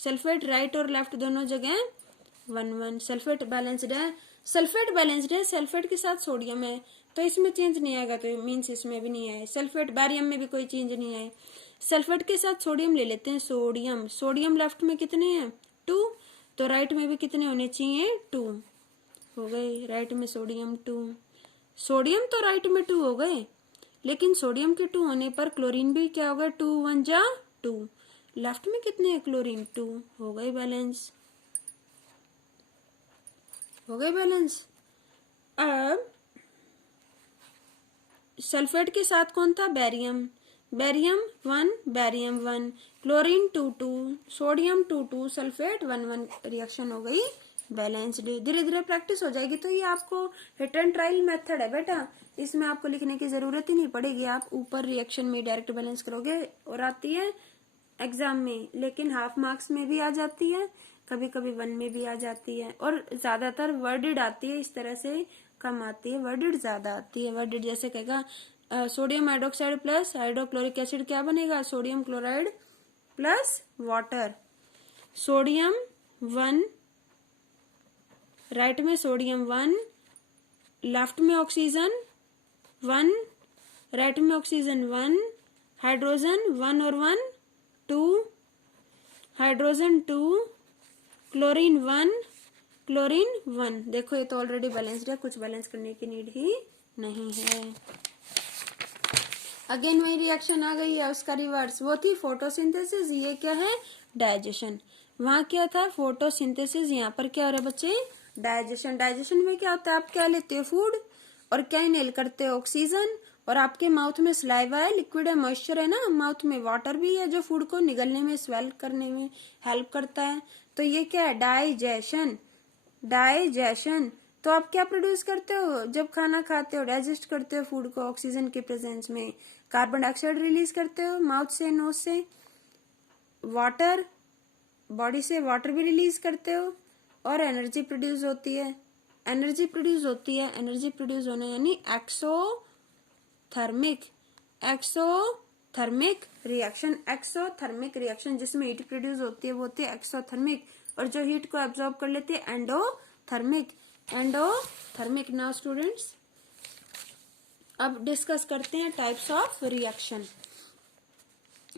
Sulphate right और left दोनों जगह 1-1। सल्फेट बैलेंस्ड है, सल्फेट बैलेंस्ड है, सल्फेट के साथ सोडियम है तो इसमें चेंज नहीं आएगा, तो मीन्स इसमें भी नहीं आए। सल्फेट बैरियम में भी कोई चेंज नहीं आए। सल्फेट के साथ सोडियम ले लेते हैं, सोडियम, सोडियम लेफ्ट में कितने हैं 2, तो राइट में भी कितने होने चाहिए 2 हो गए। राइट में सोडियम 2, सोडियम तो राइट में 2 हो गए, लेकिन सोडियम के 2 होने पर क्लोरीन भी क्या हो गया 2 1 जा 2। लेफ्ट में कितने हैं क्लोरीन 2 हो गए बैलेंस, हो गए बैलेंस। अब सल्फेट के साथ कौन था barium, barium 1 barium 1, chlorine 2 2, sodium 2 2, sulphate 1 1, reaction हो गई बैलेंस्ड। धीरे धीरे प्रैक्टिस हो जाएगी। तो ये आपको हिट एंड ट्रायल मेथड है बेटा, इसमें आपको लिखने की जरूरत ही नहीं पड़ेगी, आप ऊपर रिएक्शन में डायरेक्ट बैलेंस करोगे। और आती है एग्जाम में, लेकिन हाफ मार्क्स में भी आ जाती है, कभी कभी 1 में भी आ जाती है, और ज्यादातर वर्डेड आती है, इस तरह से कम आती है, वर्डेड ज्यादा आती है। वर्डेड जैसे कहेगा sodium hydroxide plus hydrochloric acid क्या बनेगा, sodium chloride plus water. Sodium 1, right में सोडियम 1, लेफ्ट में ऑक्सीजन 1, राइट में ऑक्सीजन 1, हाइड्रोजन 1 और 1 2, हाइड्रोजन 2, क्लोरीन 1, क्लोरीन 1। देखो ये तो ऑलरेडी बैलेंस्ड है, कुछ बैलेंस करने की नीड ही नहीं है। अगेन वही रिएक्शन आ गई है, उसका रिवर्स। वो थी फोटोसिंथेसिस, ये क्या है डाइजेशन। वहां क्या था फोटोसिंथेसिस, यहाँ पर क्या हो रहा है बच्चे डाइजेशन। डाइजेशन में क्या होता है, आप क्या लेते हो फूड, और क्या इनहेल करते हो ऑक्सीजन, और आपके माउथ में सलाइवा है, लिक्विड है, मॉइस्चर है ना, माउथ में वाटर भी है जो फूड को निगलने में स्वेल करने में हेल्प करता है। तो ये क्या है डाइजेशन, डाइजेशन। तो आप क्या प्रोड्यूस करते हो जब खाना खाते हो, डाइजेस्ट करते हो फूड को ऑक्सीजन के प्रेजेंस में, कार्बन डाइऑक्साइड रिलीज करते हो माउथ से नोज से, वाटर बॉडी से वाटर भी रिलीज करते हो, और एनर्जी प्रोड्यूस होती है, एनर्जी प्रोड्यूस होती है। एनर्जी प्रोड्यूस होना यानी exothermic, exothermic reaction, exothermic reaction जिसमें हीट प्रोड्यूस होती है वो होती है एक्सोथर्मिक, और जो हीट को एब्जॉर्ब कर लेती है एंडोथर्मिक, एंडोथर्मिक। नाउ स्टूडेंट्स अब डिस्कस करते हैं टाइप्स ऑफ रिएक्शन।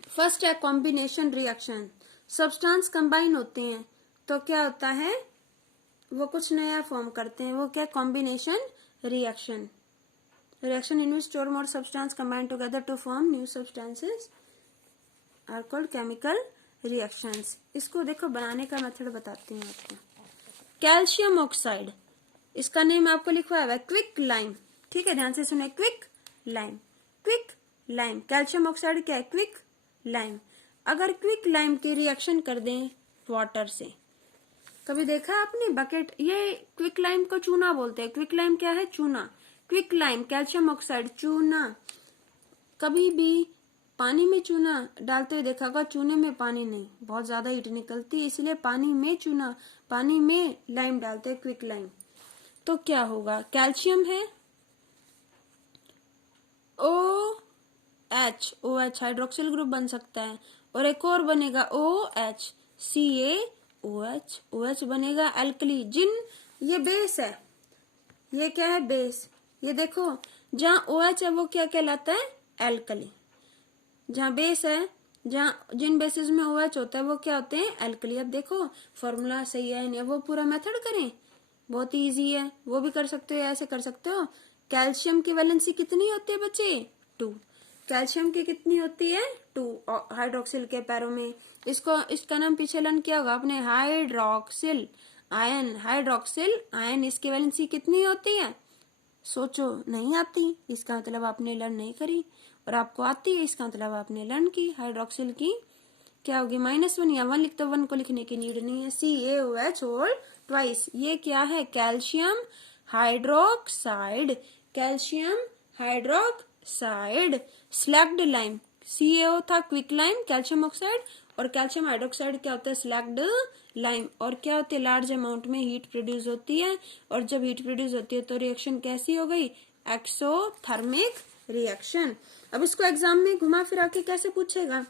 फर्स्ट है कॉम्बिनेशन रिएक्शन, सब्सटेंस कंबाइन होते हैं तो क्या होता है वो कुछ नया फॉर्म करते हैं, वो क्या combination reaction. Reaction in which 2 or more substance combine together to form new substances are called chemical reactions। इसको देखो बनाने का मेथड बताती हूँ आपको। कैल्शियम ऑक्साइड, इसका नेम आपको लिखवाया हुआ है क्विक लाइम, ठीक है ध्यान से सुने, quick lime, quick lime. Calcium oxide क्या है क्विक लाइम। अगर क्विक लाइम की रिएक्शन कर दें वाटर से, कभी देखा आपने बकेट, ये क्विक लाइम को चूना बोलते हैं। क्विक लाइम क्या है चूना, क्विक लाइम कैल्शियम ऑक्साइड चूना। कभी भी पानी में चूना डालते हुए देखा होगा, चूने में पानी नहीं, बहुत ज्यादा हीट निकलती है, इसलिए पानी में चूना, पानी में लाइम डालते हैं क्विक लाइम। तो क्या होगा, कैल्शियम है OH, OH हाइड्रोक्सिल ग्रुप बन सकता है, और एक और बनेगा OH, CaOH, OH बनेगा एल्कली। जिन ये बेस है, ये क्या है बेस, ये देखो जहां OH है वो क्या कहलाता है एल्कली। जहां बेस है, जहां जिन बेसिस में OH होता है वो क्या होते हैं एल्कली। अब देखो फॉर्मूला सही है नहीं, वो पूरा मेथड करें, बहुत इजी है, वो भी कर सकते हो, ऐसे कर सकते हो। कैल्शियम की वैलेंसी कितनी होती है बच्चे 2, कैल्शियम की कितनी होती है 2 हाइड्रोक्सिल के पैरों में। इसका नाम पीछे लर्न किया होगा आपने हाइड्रोक्सिल आयन, हाइड्रोक्सिल आयन। इसकी वैलेंसी कितनी होती है सोचो, नहीं आती, इसका मतलब आपने लर्न नहीं करी, और आपको आती है इसका मतलब आपने लर्न की। हाइड्रोक्सिल की क्या होगी -1 या 1 लिखते, 1 को लिखने की नीड नहीं है। CaOH होल ट्वाइस, ये क्या है calcium hydroxide, calcium hydroxide. Slagged lime, CaO था क्विक लाइम कैल्शियम ऑक्साइड, और कैल्शियम हाइड्रोक्साइड क्या होता है स्लैग्ड लाइम। और क्या होती है लार्ज अमाउंट में हीट प्रोड्यूस होती है, और जब हीट प्रोड्यूस होती है तो रिएक्शन कैसी हो गई एक्सोथर्मिक रिएक्शन। अब इसको एग्जाम में घुमा फिरा के कैसे पूछेगा,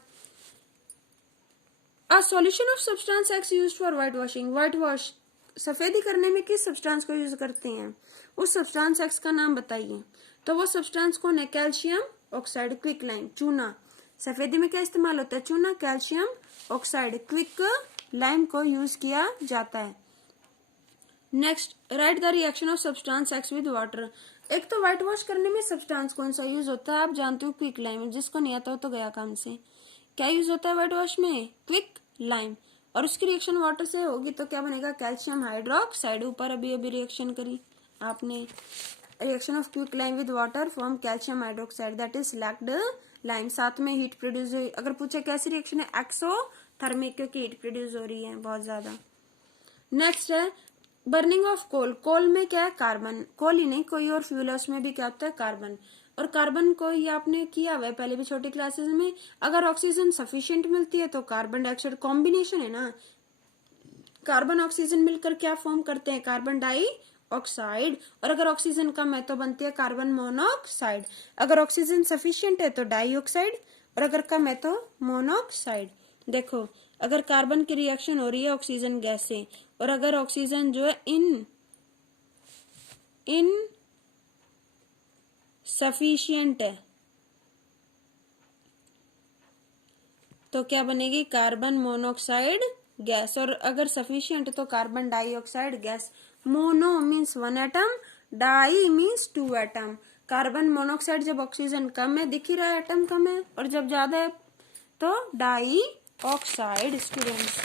a solution of substance x used for white washing, white wash सफेदी करने में किस सब्सटेंस को यूज करते हैं, उस सब्सटेंस एक्स का नाम बताइए। तो वो सब्सटेंस कौन है, कैल्शियम ऑक्साइड, क्विक लाइम, चूना। सफेदी में क्या इस्तेमाल होता है, चूना, कैल्शियम ऑक्साइड, क्विक लाइम को यूज किया जाता है। Next, right the reaction of substance x with water. एक तो व्हाइट वॉश करने में सब्सटेंस कौन सा यूज होता है, आप जानते हो क्विक लाइम, जिसको नहीं आता हो तो गया काम से। क्या यूज होता है व्हाइट वॉश में, क्विक लाइम, और उसकी रिएक्शन वाटर से होगी तो क्या बनेगा, कैल्शियम हाइड्रोक्साइड। ऊपर अभी अभी रिएक्शन करी आपने, reaction of quick lime with water form calcium hydroxide that is lacked lime. साथ में हीट प्रोड्यूस हुई। अगर पूछे कैसी रिएक्शन है, एक्सोथर्मिक, क्योंकि हीट प्रोड्यूस हो रही है बहुत ज्यादा। नेक्स्ट है बर्निंग ऑफ कोल। कोल में क्या है, कार्बन। कोल ही नहीं, कोई और फ्यूल है, उसमें भी क्या होता है, कार्बन। और कार्बन को ये आपने किया हुआ है पहले भी छोटी क्लासेस में। अगर ऑक्सीजन सफिशिएंट मिलती है तो कार्बन डाइऑक्साइड, कॉम्बिनेशन है ना, कार्बन ऑक्सीजन मिलकर क्या फॉर्म करते हैं, कार्बन डाइऑक्साइड। और अगर ऑक्सीजन कम है तो बनती है कार्बन मोनोऑक्साइड। अगर ऑक्सीजन सफिशिएंट है तो डाइऑक्साइड, और अगर कम है तो मोनोऑक्साइड। देखो, अगर कार्बन की रिएक्शन हो रही है ऑक्सीजन गैस से, और अगर ऑक्सीजन जो है इन सफिशिएंट है तो क्या बनेगी, कार्बन मोनोऑक्साइड गैस। और अगर सफिशिएंट तो carbon dioxide gas. Mono means 1 atom, di means 2 atom. Carbon monoxide जब ऑक्सीजन कम है, दिख ही रहा है एटम कम है, और जब ज्यादा है तो डाई ऑक्साइड। स्टूडेंट्स,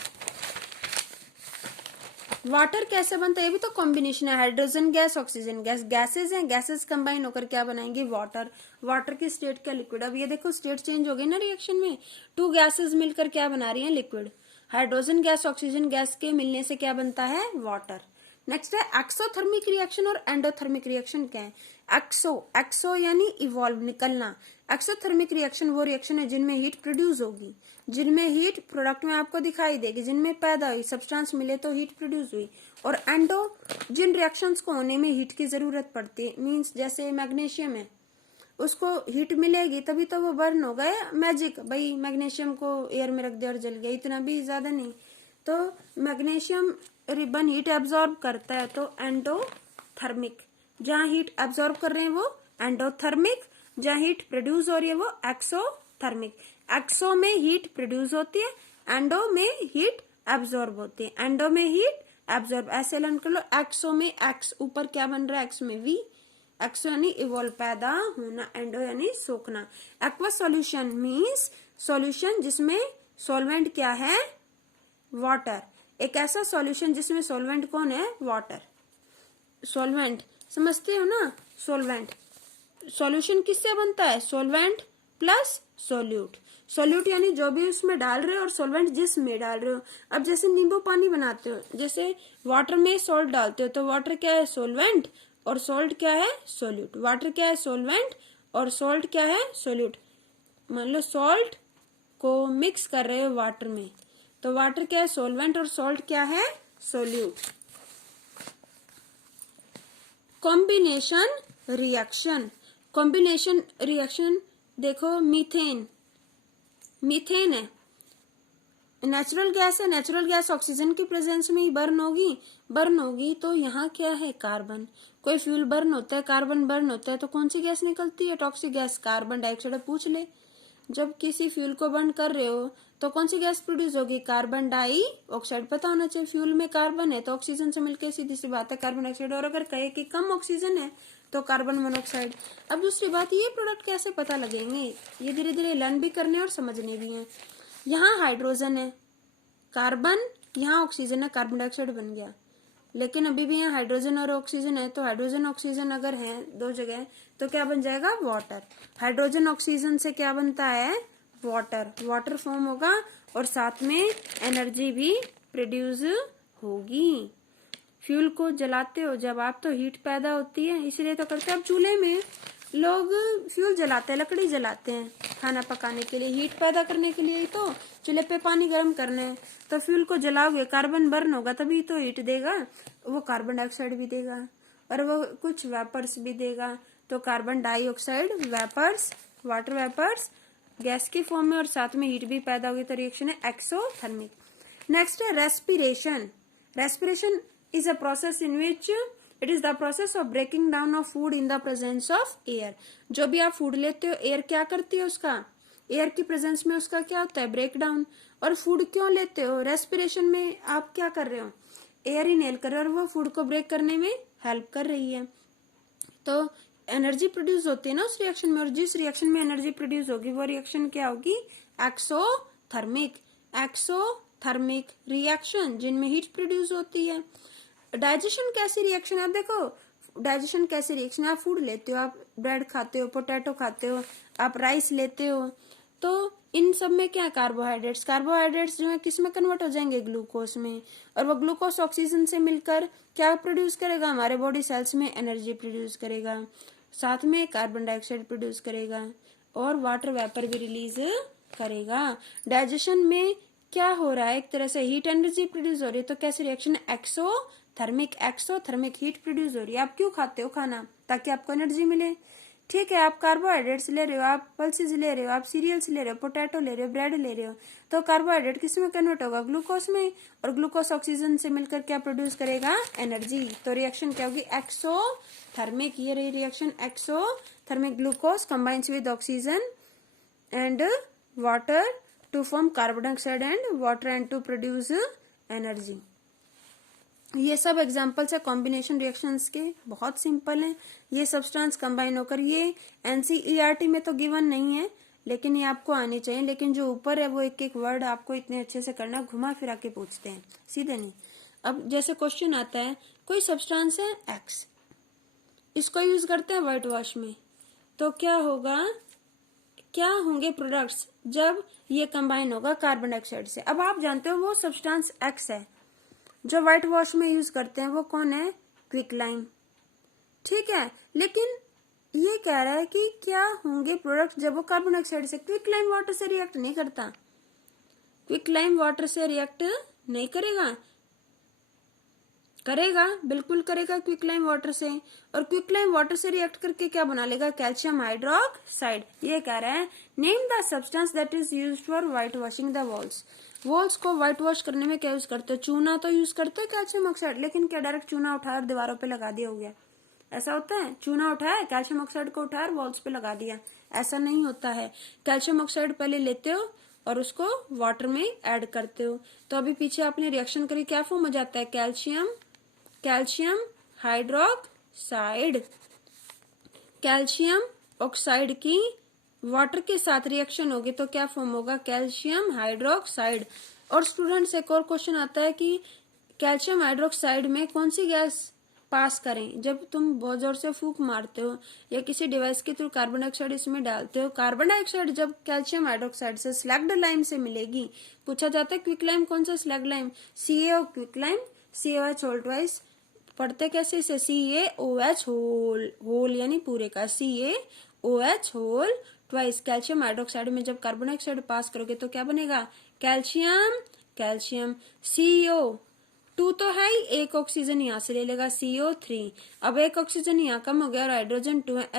वाटर कैसे बनता है, ये भी तो कॉम्बिनेशन है, hydrogen gas, oxygen gas, gases हैं, गैसेस कंबाइन होकर क्या बनाएंगे, वाटर। वाटर की स्टेट क्या, लिक्विड। अब ये देखो स्टेट चेंज हो गई ना रिएक्शन में, 2 गैसेस मिलकर क्या बना रही हैं, liquid. Hydrogen gas oxygen gas के मिलने से क्या बनता है, वाटर। नेक्स्ट है एक्सोथर्मिक रिएक्शन और एंडोथर्मिक रिएक्शन क्या है। एक्सो यानी इवॉल्व, निकलना। एक्सोथर्मिक रिएक्शन वो रिएक्शन है जिनमें हीट प्रोड्यूस होगी, जिनमें हीट प्रोडक्ट में आपको दिखाई देगी, जिनमें पैदा हुई, सब्सटेंस मिले तो हीट प्रोड्यूस हुई। और एंडो, जिन रिएक्शंस को होने में हीट की जरूरत पड़ती है, मींस जैसे मैग्नीशियम है, उसको हीट मिलेगी तभी तो वो बर्न हो गया। मैजिक भाई, मैग्नीशियम को एयर में रख दिया और जल गया, इतना भी ज्यादा नहीं। तो मैग्नीशियम रिबन हीट एब्जॉर्ब करता है तो एंडोथर्मिक। जहां हीट एब्जॉर्ब कर रहे हैं वो एंडोथर्मिक, जहां हीट प्रोड्यूस हो रही है वो एक्सोथर्मिक। एक्सो में हीट प्रोड्यूस होती है, एंडो में हीट एब्जॉर्ब होती है। एंडो में हीट एब्जॉर्ब, ऐसे लर्न कर लो। एक्सो में एक्स ऊपर क्या बन रहा है, एक्स में वी। एक्सो यानी इवॉल्व, पैदा होना, एंडो यानी सोखना। एक्वा सॉल्यूशन मीन्स सॉल्यूशन जिसमें सॉल्वेंट क्या है, वाटर। एक ऐसा सॉल्यूशन जिसमें सॉल्वेंट कौन है, वाटर। सॉल्वेंट समझते हो ना, सॉल्वेंट। सॉल्यूशन किससे बनता है, सॉल्वेंट प्लस सोल्यूट। सोल्यूट यानी जो भी उसमें डाल रहे हो, और सॉल्वेंट जिसमें डाल रहे हो। अब जैसे नींबू पानी बनाते हो, जैसे वाटर में सॉल्ट डालते हो तो वाटर क्या है, सॉल्वेंट, और सॉल्ट क्या है, सोल्यूट। वाटर क्या है, सॉल्वेंट, और सॉल्ट क्या है, सोल्यूट। मान लो सॉल्ट को मिक्स कर रहे हो वाटर में, तो वाटर क्या है, सॉल्वेंट, और सॉल्ट क्या है, solute. Combination reaction. Combination reaction देखो, मीथेन, मीथेन है, नेचुरल गैस है। नेचुरल गैस ऑक्सीजन की प्रेजेंस में ही बर्न होगी तो यहाँ क्या है, कार्बन। कोई फ्यूल बर्न होता है, कार्बन बर्न होता है तो कौन सी गैस निकलती है, टॉक्सिक गैस, कार्बन डाइऑक्साइड। पूछ ले, जब किसी फ्यूल को बर्न कर रहे हो तो कौन सी गैस प्रोड्यूस होगी, कार्बन डाइऑक्साइड। पता होना चाहिए, फ्यूल में कार्बन है तो ऑक्सीजन से मिलकर सीधी सी बात है कार्बन डाइऑक्साइड। और अगर कहे कि कम ऑक्सीजन है तो कार्बन मोनोऑक्साइड। अब दूसरी बात, ये प्रोडक्ट कैसे पता लगेंगे, ये धीरे धीरे लर्न भी करने और समझने भी है। यहाँ हाइड्रोजन है, कार्बन, यहाँ ऑक्सीजन है, कार्बन डाइऑक्साइड बन गया। लेकिन अभी भी यहाँ हाइड्रोजन और ऑक्सीजन है, तो हाइड्रोजन ऑक्सीजन अगर है 2 जगह तो क्या बन जाएगा, वाटर। हाइड्रोजन ऑक्सीजन से क्या बनता है, वाटर। वाटर फॉर्म होगा और साथ में एनर्जी भी प्रोड्यूस होगी। फ्यूल को जलाते हो जब आप तो हीट पैदा होती है, इसलिए तो करते हैं। अब चूल्हे में लोग फ्यूल जलाते हैं, लकड़ी जलाते हैं खाना पकाने के लिए, हीट पैदा करने के लिए ही तो। चूल्हे पे पानी गर्म करना है तो फ्यूल को जलाओगे, कार्बन बर्न होगा तभी तो हीट देगा, वो कार्बन डाइऑक्साइड भी देगा और वो कुछ वेपर्स भी देगा। तो carbon dioxide, vapours, water vapours gas की फॉर्म में, और साथ में हीट भी पैदा होगी तो रिएक्शन है एक्सोथर्मिक। नेक्स्ट है respiration. Respiration is a process in which it is the process of breaking down of food in the presence of air. जो भी आप फूड लेते हो, एयर क्या करती है उसका, एयर की प्रेजेंस में उसका क्या होता है, ब्रेक डाउन। और फूड क्यों लेते हो, रेस्पिरेशन में आप क्या कर रहे हो, एयर इनहेल कर रहे हो और वो फूड को ब्रेक करने में हेल्प कर रही है। तो एनर्जी प्रोड्यूस होती है ना उस रिएक्शन में, और जिस रिएक्शन में एनर्जी प्रोड्यूस होगी वो रिएक्शन क्या होगी, एक्सोथर्मिक। एक्सोथर्मिक रिएक्शन जिनमें हीट प्रोड्यूस होती है। डाइजेशन कैसी रिएक्शन है, आप देखो डाइजेशन कैसी रिएक्शन है, आप फूड लेते हो, आप ब्रेड खाते हो, पोटैटो खाते हो, आप राइस लेते हो, तो इन सब में क्या कार्बोहाइड्रेट्स, कार्बोहाइड्रेट्स जो है किस में कन्वर्ट हो जाएंगे, ग्लूकोज में, और वो ग्लूकोज ऑक्सीजन से मिलकर क्या प्रोड्यूस करेगा, हमारे बॉडी सेल्स में एनर्जी प्रोड्यूस करेगा, साथ में कार्बन डाइऑक्साइड प्रोड्यूस करेगा और वाटर वेपर भी रिलीज करेगा। डाइजेशन में क्या हो रहा है, एक तरह से हीट एनर्जी प्रोड्यूस हो रही है, तो कैसी रिएक्शन है, एक्सोथर्मिक। एक्सोथर्मिक हीट प्रोड्यूस हो रही है। आप क्यों खाते हो खाना, ताकि आपको एनर्जी मिले, ठीक है। आप कार्बोहाइड्रेट्स ले रहे हो, आप पल्सेस ले रहे हो, आप सीरियल्स ले रहे हो, पोटैटो ले रहे हो, ब्रेड ले रहे हो, तो कार्बोहाइड्रेट किस में कन्वर्ट होगा, ग्लूकोज में, और ग्लूकोज ऑक्सीजन से मिलकर क्या प्रोड्यूस करेगा, एनर्जी। तो रिएक्शन क्या होगी, एक्सोथर्मिक। ये रही reaction exothermic. Glucose combines with oxygen and water to form carbon dioxide and water and to produce energy. ये सब एग्जांपल्स है कॉम्बिनेशन रिएक्शंस के, बहुत सिंपल हैं। ये सब्सटेंस कंबाइन होकर, ये एनसीईआरटी में तो गिवन नहीं है, लेकिन ये आपको आनी चाहिए। लेकिन जो ऊपर है वो एक एक वर्ड आपको इतने अच्छे से करना, घुमा फिरा के पूछते हैं, सीधे नहीं। अब जैसे क्वेश्चन आता है, कोई सब्सटेंस है एक्स, इसको यूज करते हैं व्हाइट वॉश में, तो क्या होगा, क्या होंगे प्रोडक्ट्स जब ये कंबाइन होगा कार्बन डाइऑक्साइड से। अब आप जानते हो वो सब्सटेंस एक्स है, जो व्हाइट वॉश में यूज करते हैं वो कौन है, क्विक लाइम, ठीक है। लेकिन ये कह रहा है कि क्या होंगे प्रोडक्ट जब वो कार्बन डाइऑक्साइड से, क्विक लाइम वाटर से रिएक्ट नहीं करता, क्विक लाइम वाटर से रिएक्ट नहीं करेगा, करेगा, बिल्कुल करेगा क्विक लाइम वाटर से। और क्विक लाइम वाटर से रिएक्ट करके क्या बना लेगा, कैल्शियम हाइड्रोक्साइड। ये कह रहा है, name the substance that is used for white washing the walls. Walls को व्हाइट वॉश करने में क्या यूज करते हो, चूना तो यूज करते हैं, कैल्शियम ऑक्साइड। लेकिन क्या डायरेक्ट चूना उठाया और दीवारों पे लगा दिया हो गया, ऐसा होता है, चूना उठाया, कैल्शियम ऑक्साइड को उठाया और वॉल्स पे लगा दिया, ऐसा नहीं होता है। कैल्शियम ऑक्साइड पहले लेते हो और उसको वाटर में ऐड करते हो। तो अभी पीछे आपने रिएक्शन करी, क्या फॉर्म हो जाता है, कैल्शियम हाइड्रोक्साइड। कैल्शियम ऑक्साइड की वाटर के साथ रिएक्शन होगी तो क्या फॉर्म होगा, कैल्शियम हाइड्रोक्साइड। और स्टूडेंट्स एक और क्वेश्चन आता है कि कैल्शियम हाइड्रोक्साइड में कौन सी गैस पास करें। जब तुम बहुत जोर से फूंक मारते हो या किसी डिवाइस के थ्रू कार्बन डाइऑक्साइड इसमें डालते हो, कार्बन डाइऑक्साइड जब कैल्शियम हाइड्रोक्साइड से स्लैग्ड लाइम से मिलेगी, पूछा जाता है क्विक लाइम कौन सा, slaked lime, CaO quick lime, CaOH whole twice. पढ़ते कैसे इसे, CaOH होल यानी पूरे का, CaOH whole twice. Calcium hydroxide में जब कार्बन डाइऑक्साइड पास करोगे तो क्या बनेगा, कैल्शियम CO2 तो है ही, एक ऑक्सीजन यहाँ से ले लेगा CO3। अब एक ऑक्सीजन यहाँ कम हो गया और हाइड्रोजन 2 है,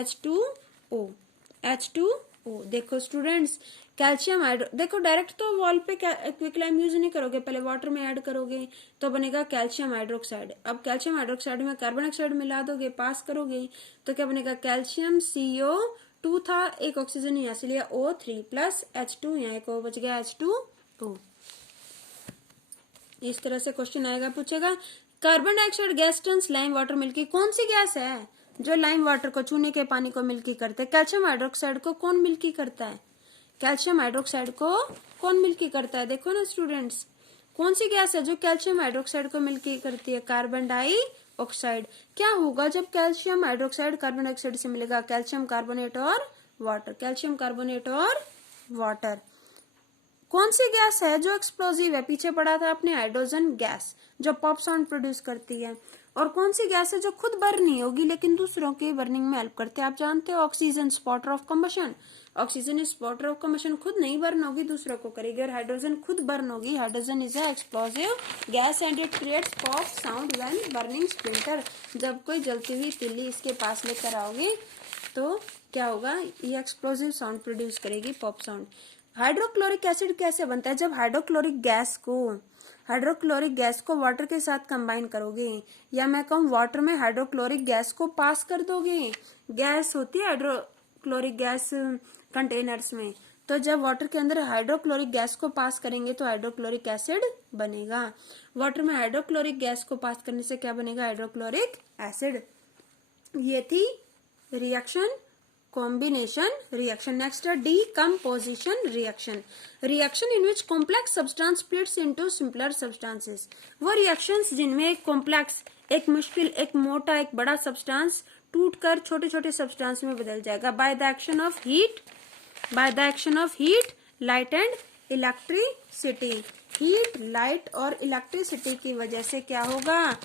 H2O। देखो स्टूडेंट्स, कैल्शियम हाइड्रो, देखो डायरेक्ट तो वॉल पे क्विक लाइम यूज नहीं करोगे, पहले वाटर में ऐड करोगे तो बनेगा कैल्शियम हाइड्रोक्साइड। अब कैल्शियम हाइड्रोक्साइड में कार्बन डाइऑक्साइड मिला दोगे, पास करोगे तो क्या बनेगा, कैल्शियम CO2 था, एक ऑक्सीजन यहाँ से लिया O3 प्लस H2, यहाँ एक और बच गया H2O। इस तरह से क्वेश्चन आएगा, पूछेगा carbon dioxide gas turns lime water milky. कौन सी गैस है जो लाइम वाटर को, चूने के पानी को मिल्की करते हैं। कैल्शियम हाइड्रोक्साइड को कौन मिल्की करता है, कैल्शियम हाइड्रोक्साइड को कौन मिल्की करता है, देखो ना स्टूडेंट्स, कौन सी गैस है जो कैल्शियम हाइड्रोक्साइड को मिल्की करती है, कार्बन डाइऑक्साइड। क्या होगा जब कैल्शियम हाइड्रोक्साइड कार्बन डाइऑक्साइड से मिलेगा, कैल्शियम कार्बोनेट और वाटर, कैल्शियम कार्बोनेट और वाटर। कौन सी गैस है जो एक्सप्लोजिव है, पीछे पढ़ा था आपने, हाइड्रोजन गैस, जो पॉप साउंड प्रोड्यूस करती है। और कौन सी गैस है जो खुद बर्न नहीं होगी लेकिन दूसरों के बर्निंग में हेल्प करते हैं, आप जानते हो, oxygen spotter of combustion. Oxygen is spotter of combustion, खुद नहीं बर्न होगी, दूसरों को करेगी। और हाइड्रोजन खुद बर्न होगी, hydrogen is a explosive gas and it creates pop sound when burning splinter. जब कोई जलती हुई तिल्ली इसके पास लेकर आओगे तो क्या होगा, ये एक्सप्लोजिव साउंड प्रोड्यूस करेगी, पॉप साउंड। हाइड्रोक्लोरिक एसिड कैसे बनता है, जब हाइड्रोक्लोरिक गैस को हाइड्रोक्लोरिक गैस को वाटर के साथ कंबाइन करोगे, या मैं कहूँ वाटर में हाइड्रोक्लोरिक गैस को पास कर दोगे। गैस होती है हाइड्रोक्लोरिक गैस कंटेनर्स में, तो जब वाटर के अंदर हाइड्रोक्लोरिक गैस को पास करेंगे तो हाइड्रोक्लोरिक एसिड बनेगा। वाटर में हाइड्रोक्लोरिक गैस को पास करने से क्या बनेगा? Hydrochloric acid. ये थी रिएक्शन combination reaction. Next है decomposition reaction. Reaction in which complex substance splits into simpler substances. वो reactions जिनमें एक complex, एक मुश्किल, एक मोटा, एक बड़ा substance टूटकर छोटे छोटे substance में बदल जाएगा by the action of heat, light and electricity. Heat, light और electricity की वजह से क्या होगा?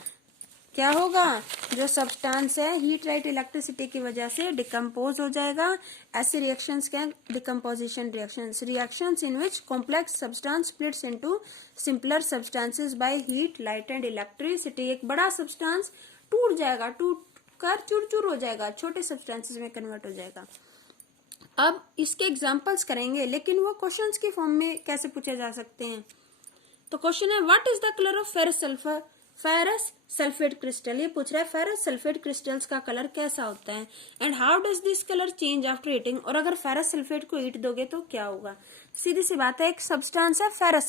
जो सब्सटेंस है हीट, लाइट, इलेक्ट्रिसिटी की वजह से डिकम्पोज हो जाएगा। ऐसे रिएक्शंस क्या है? Decomposition reactions in which complex substance splits into simpler substances by heat, light and electricity. एक बड़ा सब्सटेंस टूट जाएगा, टूटकर चूर-चूर हो जाएगा, छोटे सब्सटेंसेस में कन्वर्ट हो जाएगा। अब इसके एग्जांपल्स करेंगे, लेकिन वो क्वेश्चंस की फॉर्म में कैसे पूछे जा सकते हैं। तो क्वेश्चन है what is the colour of ferrous sulphate crystal. ये पूछ रहा है फेरस सल्फेट क्रिस्टल्स का कलर कैसा होता है, and how does this colour change after heating. और अगर फेरस सल्फेट को हीट दोगे तो क्या होगा। सीधी सी बात है, एक सब्सटेंस है फेरस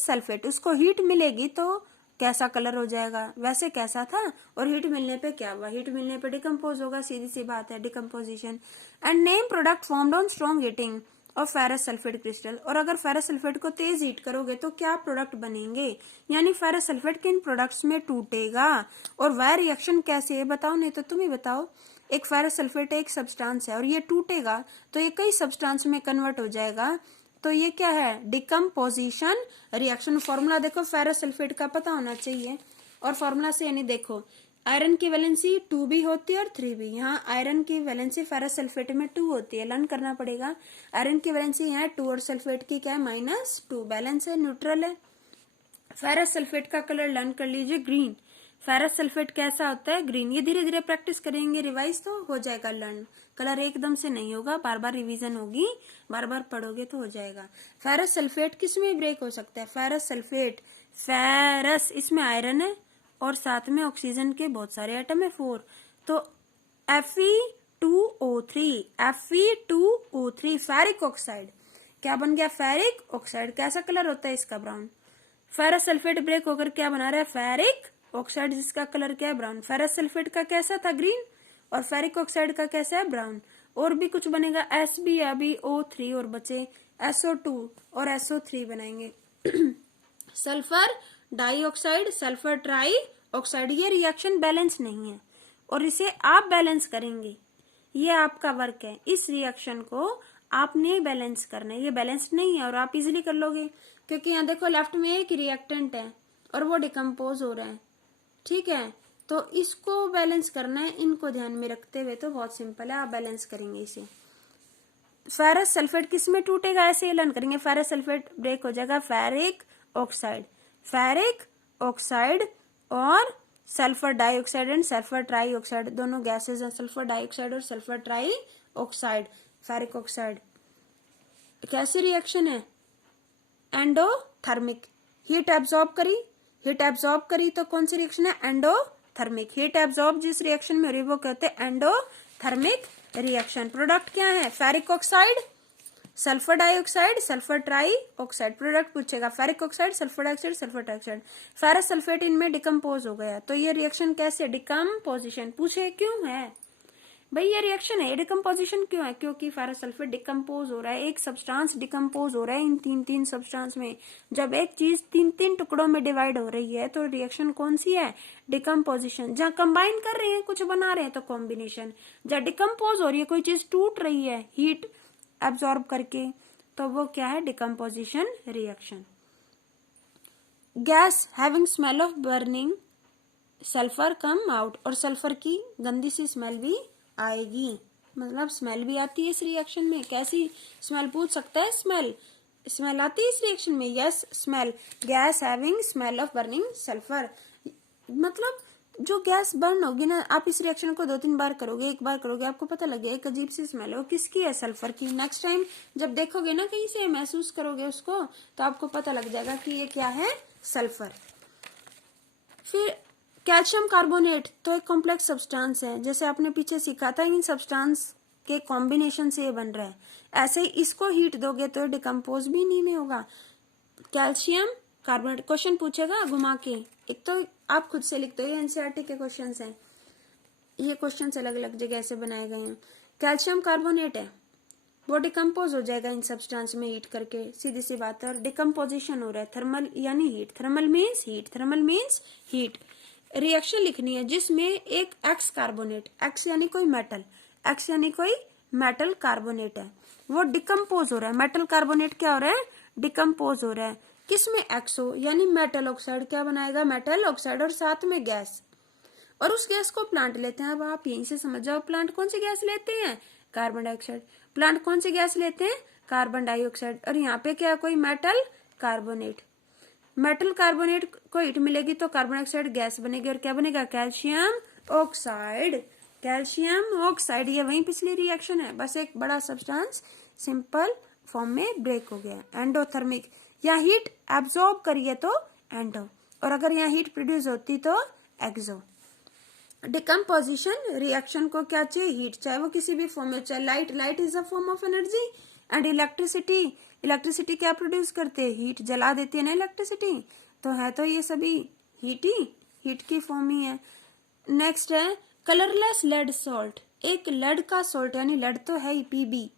सल्फेट, उसको हीट मिलेगी तो कैसा कलर हो जाएगा, वैसे कैसा था, और हीट मिलने पे क्या हुआ, हीट मिलने पे डिकम्पोज होगा। सीधी सी बात है, decomposition. And name product formed on strong heating और फेरस सल्फेट क्रिस्टल। और अगर फेरस सल्फेट को तेज हीट करोगे तो क्या प्रोडक्ट बनेंगे, यानी फेरस सल्फेट किन प्रोडक्ट्स में टूटेगा और वह रिएक्शन कैसे है बताओ, नहीं तो तुम ही बताओ। एक फेरस सल्फेट एक सब्सटेंस है और ये टूटेगा तो ये कई सब्सटेंस में कन्वर्ट हो जाएगा, तो ये क्या है? Decomposition reaction. फॉर्मूला देखो, फेरस सल्फेट का पता होना चाहिए, और फॉर्मूला से यानी देखो आयरन की वैलेंसी 2b होती है और 3b। यहाँ आयरन की वैलेंसी फेरस सल्फेट में 2 होती है, लर्न करना पड़ेगा। आयरन की वैलेंसी यहाँ 2 और सल्फेट की क्या है? -2। बैलेंस है, न्यूट्रल है। फेरस सल्फेट का कलर लर्न कर लीजिए, ग्रीन। फेरस सल्फेट कैसा होता है? ग्रीन। ये धीरे धीरे प्रैक्टिस करेंगे, रिवाइज तो हो जाएगा लर्न। कलर एकदम से नहीं होगा, बार बार रिवीजन होगी, बार बार पढ़ोगे तो हो जाएगा। फेरस सल्फेट किस में ब्रेक हो सकता है? फेरस सल्फेट, फेरस इसमें आयरन है और साथ में ऑक्सीजन के बहुत सारे एटम है, 4, तो Fe2O3 फेरिक ऑक्साइड क्या बन गया? Ferric oxide. कैसा कलर होता है इसका? ब्राउन। फेरस सल्फेट ब्रेक होकर क्या बना रहा है? फेरिक ऑक्साइड, जिसका कलर क्या है? ब्राउन। फेरस सल्फेट का कैसा था? ग्रीन, और फेरिक ऑक्साइड का कैसा है? ब्राउन। और भी कुछ बनेगा, Sb अभी O3 और बचे SO2 और SO3 बनाएंगे। Sulphur dioxide, sulphur try oxide. ये रिएक्शन बैलेंस नहीं है और इसे आप बैलेंस करेंगे, ये आपका वर्क है। इस रिएक्शन को आपने बैलेंस करना है, ये बैलेंस नहीं है और आप इजीली कर लोगे, क्योंकि यहाँ देखो लेफ्ट में एक रिएक्टेंट है और वो डिकम्पोज हो रहा है, ठीक है, तो इसको बैलेंस करना है। इनको ध्यान में रखते हुए तो बहुत सिंपल है, आप बैलेंस करेंगे इसे। फेरस सल्फेट किस में टूटेगा, ऐसे लर्न करेंगे। फेरस सल्फेट ब्रेक हो जाएगा फेरिक ऑक्साइड और sulphur dioxide and sulphur try oxide, दोनों गैसेज हैं, सल्फर डाइऑक्साइड और sulphur try oxide, ferric oxide. कैसी रिएक्शन है? एंडोथर्मिक। हीट एब्जॉर्ब करी तो कौन सी रिएक्शन है? एंडोथर्मिक। हीट एब्जॉर्ब जिस रिएक्शन में हो रही है वो कहते हैं एंडोथर्मिक रिएक्शन। प्रोडक्ट क्या है? Ferric oxide, sulphur dioxide, sulphur trioxide. Product पूछेगा ferric oxide, sulphur dioxide, sulphur dioxide. Ferrous sulphate इनमें डिकम्पोज हो गया, तो ये रिएक्शन कैसे? डिकम्पोजिशन। पूछे क्यों है भाई ये रिएक्शन है, डिकम्पोजिशन क्यों है? क्योंकि फेरस सल्फेट डिकम्पोज हो रहा है, एक सब्सटेंस डिकम्पोज हो रहा है इन तीन सब्सटेंस में। जब एक चीज तीन टुकड़ों में डिवाइड हो रही है तो रिएक्शन कौन सी है? डिकम्पोजिशन। जहाँ कंबाइन कर रहे हैं, कुछ बना रहे हैं तो कॉम्बिनेशन। जहाँ डिकम्पोज हो रही है, कोई चीज टूट रही है हीट एब्जॉर्ब करके, तो वो क्या है? Decomposition reaction. Gas having smell of burning sulphur come out, और सल्फर की गंदी सी स्मेल भी आएगी, मतलब स्मेल भी आती है इस रिएक्शन में। कैसी स्मेल पूछ सकता है? स्मेल आती है इस रिएक्शन में, yes smell. Gas having smell of burning sulphur, मतलब जो गैस बर्न होगी ना, आप इस रिएक्शन को 2-3 बार करोगे, एक बार करोगे, आपको पता लग गया एक अजीब सी स्मेल है, वो किसकी है? सल्फर की। नेक्स्ट टाइम जब देखोगे ना कहीं से महसूस करोगे उसको, तो आपको पता लग जाएगा कि ये क्या है? सल्फर। फिर कैल्शियम कार्बोनेट तो एक कॉम्प्लेक्स सब्सटेंस है, जैसे आपने पीछे सीखा था, इन सब्सटेंस के कॉम्बिनेशन से ये बन रहा है। ऐसे ही इसको हीट दोगे तो डिकम्पोज भी नहीं होगा। कैल्शियम कार्बोनेट क्वेश्चन पूछेगा घुमा के, एक तो आप खुद से लिखते हो, ये एनसीईआरटी के क्वेश्चन हैं, ये क्वेश्चन अलग अलग जगह से बनाए गए हैं। कैल्शियम कार्बोनेट है, वो डिकम्पोज हो जाएगा इन सब्सटेंस में हीट करके, सीधी सी बात है। और डिकम्पोजिशन हो रहा है, थर्मल यानी heat, thermal means heat, thermal means heat. Reaction लिखनी है जिसमें एक एक्स कार्बोनेट, एक्स यानी कोई मेटल, एक्स यानी कोई मेटल कार्बोनेट है, वो डिकम्पोज हो रहा है। मेटल कार्बोनेट क्या हो रहा है? डिकम्पोज हो रहा है। किसमें? एक्सो यानी मेटल ऑक्साइड क्या बनाएगा? मेटल ऑक्साइड, और साथ में गैस, और उस गैस को प्लांट लेते हैं। अब आप यहीं से समझ जाओ, प्लांट कौन सी गैस लेते हैं? Carbon dioxide. प्लांट कौन सी गैस लेते हैं? Carbon dioxide. और यहाँ पे क्या? कोई मेटल कार्बोनेट। मेटल कार्बोनेट को हीट मिलेगी तो कार्बन डाइऑक्साइड गैस बनेगी, और क्या बनेगा? Calcium oxide. कैल्शियम ऑक्साइड, ये वही पिछली रिएक्शन है, बस एक बड़ा सब्सटेंस सिंपल फॉर्म में ब्रेक हो गया। एंडोथर्मिक, यहाँ हीट एब्जॉर्ब करिए तो एंडो, और अगर यहाँ हीट प्रोड्यूस होती तो एक्सो। डिकम्पोजिशन रिएक्शन को क्या चाहिए? हीट, चाहे वो किसी भी फॉर्म में, चाहे light is a form of energy, and electricity क्या प्रोड्यूस करते हैं? हीट, जला देती है ना इलेक्ट्रिसिटी, तो है तो ये सभी हीट की फॉर्म ही है। नेक्स्ट है कलरलेस लेड सॉल्ट, एक लेड का सॉल्ट, यानी लेड तो है ही पीबी,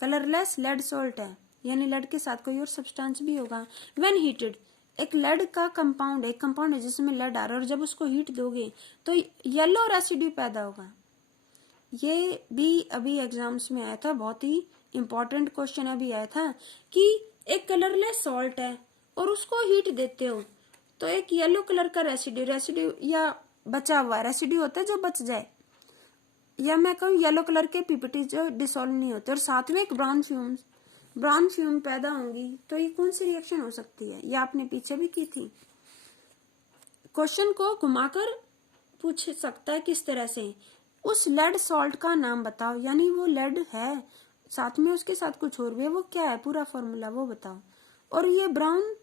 कलरलेस लेड सॉल्ट है, यानी लेड के साथ कोई और सब्सटेंस भी होगा। व्हेन हीटेड, एक लेड का कंपाउंड है जिसमें लेड आ रहा है, और जब उसको हीट दोगे तो येलो रेसिड्यू पैदा होगा। ये भी अभी एग्जाम्स में आया था, बहुत ही इंपॉर्टेंट क्वेश्चन अभी आया था कि एक कलरलेस सॉल्ट है और उसको हीट देते हो तो एक येलो कलर का रेसिड्यू या बचा हुआ रेसिड्यू होता है जो बच जाए, या मैं कहूँ येलो कलर के पीपीटी जो डिसॉल्व नहीं होते, और साथ में एक ब्राउन फ्यूम पैदा होंगी, तो ये कौन सी रिएक्शन हो सकती है? ये आपने पीछे भी की थी। क्वेश्चन को घुमाकर पूछ सकता है किस तरह से, उस लेड सॉल्ट का नाम बताओ, यानी वो लेड है, साथ में उसके साथ कुछ और भी है, वो क्या है? पूरा फॉर्मूला वो बताओ। और ये ब्राउन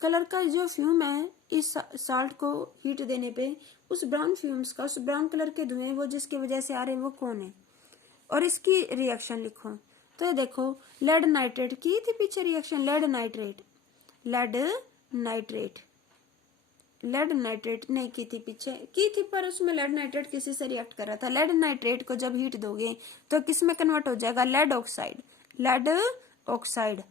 कलर का जो फ्यूम है इस सॉल्ट को हीट देने पे, उस ब्राउन फ्यूम्स का, उस ब्राउन कलर के धुएं वो जिसकी वजह से आ रहे हैं, वो कौन है? और इसकी रिएक्शन लिखो। तो ये देखो, लेड नाइट्रेट की थी पीछे रिएक्शन, लेड नाइट्रेट नहीं की थी, पीछे की थी, पर उसमें लेड नाइट्रेट किसी से रिएक्ट कर रहा था। लेड नाइट्रेट को जब हीट दोगे तो किस में कन्वर्ट हो जाएगा? Lead oxide.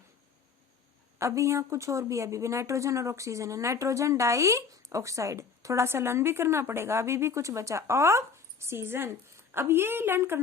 अभी यहाँ कुछ और भी है, अभी भी नाइट्रोजन और ऑक्सीजन है, नाइट्रोजन डाई ऑक्साइड। थोड़ा सा लर्न भी करना पड़ेगा, अभी भी कुछ बचा, ऑक्सीजन। अब ये लर्न करना